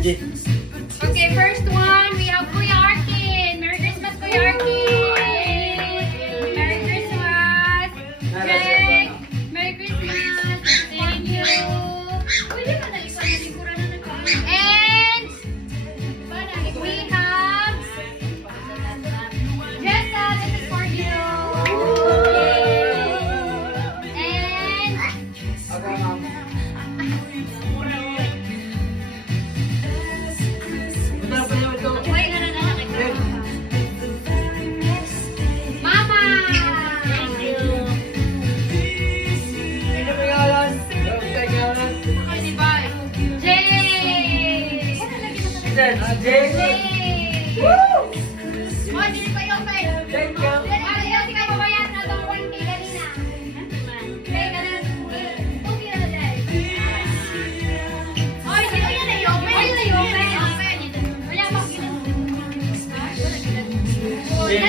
G. Okay, first one, we have Kuya Arkin. Merry Christmas, Kuya Arkin. Merry Christmas. Jake, Merry Christmas. Thank you. Pwede ba nalikuran na nagkaan? And we have Jessa, this is for you. And Mama! Thank you. Jay! Jay! Oh, hindi pa yung